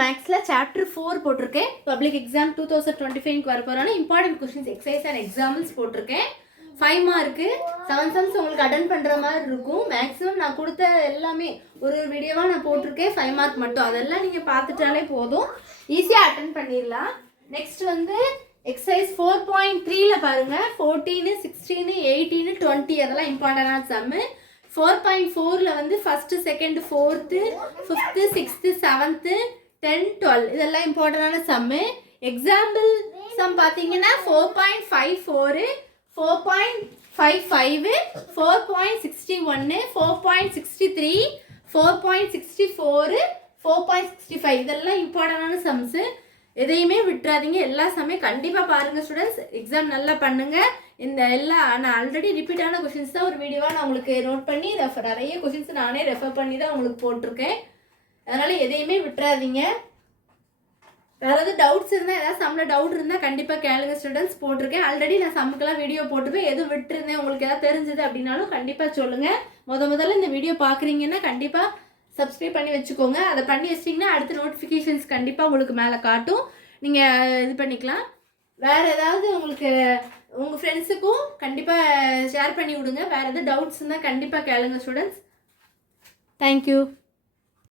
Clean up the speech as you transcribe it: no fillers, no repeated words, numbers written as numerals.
மேக்ஸில் சாப்டர் 4 போட்டிருக்கேன். Public exam 2025 வர போகிறான important questions exercise and examples போட்டிருக்கேன். 5 மார்க்கு 7 சம்ஸ் உங்களுக்கு அட்டன் பண்ணுற மாதிரி இருக்கும். மேக்ஸிமம் நான் கொடுத்த எல்லாமே ஒரு வீடியோவாக நான் போட்டிருக்கேன். 5 மார்க் மட்டும், அதெல்லாம் நீங்கள் பார்த்துட்டாலே போதும், ஈஸியாக அட்டன் பண்ணிடலாம். நெக்ஸ்ட் வந்து எக்ஸசைஸ் 4.3ல பாருங்கள், 14, 16, 18, 20 அதெல்லாம் இம்பார்ட்டண்டான சம்மு. 4.4ல வந்து first, second, 4th, 5th, 6th, 7th, 10, 12 இதெல்லாம் இம்பார்ட்டண்டான சம்மு. எக்ஸாம்பிள் சம் பார்த்தீங்கன்னா 4.54, 4.55, 4.61, 4.63, 4.64, 4.65 இதெல்லாம் இம்பார்ட்டண்டான சம்ஸு. எதையுமே விட்டுறாதீங்க, எல்லா சமயம் கண்டிப்பாக பாருங்கள் ஸ்டூடெண்ட்ஸ். எக்ஸாம் நல்லா பண்ணுங்கள். இந்த நான் ஆல்ரெடி ரிப்பீட்டான கொஷின்ஸ் தான் ஒரு வீடியோவாக நான் உங்களுக்கு நோட் பண்ணி நிறைய கொஷின்ஸ் நானே ரெஃபர் பண்ணி தான் உங்களுக்கு போட்டிருக்கேன். அதனால் எதையுமே விட்டுறாதீங்க. வேறு டவுட்ஸ் இருந்தால், ஏதாவது சம்மில் டவுட் இருந்தால் கண்டிப்பாக கேளுங்க ஸ்டூடெண்ட்ஸ். போட்டிருக்கேன் ஆல்ரெடி, நான் சம்முக்கெல்லாம் வீடியோ போட்டுப்பேன். எதுவும் விட்டுருந்தேன் உங்களுக்கு ஏதாவது தெரிஞ்சது அப்படின்னாலும் கண்டிப்பாக சொல்லுங்கள். முதல்ல இந்த வீடியோ பார்க்குறீங்கன்னா கண்டிப்பாக சப்ஸ்கிரைப் பண்ணி வச்சுக்கோங்க. அதை பண்ணி வச்சிட்டிங்கன்னா அடுத்த நோட்டிஃபிகேஷன்ஸ் கண்டிப்பாக உங்களுக்கு மேலே காட்டும், நீங்கள் இது பண்ணிக்கலாம். வேறு ஏதாவது உங்களுக்கு உங்கள் ஃப்ரெண்ட்ஸுக்கும் கண்டிப்பாக ஷேர் பண்ணி விடுங்க. வேறு எதாவது டவுட்ஸ் இருந்தால் கண்டிப்பாக கேளுங்க ஸ்டூடெண்ட்ஸ். தேங்க்யூ.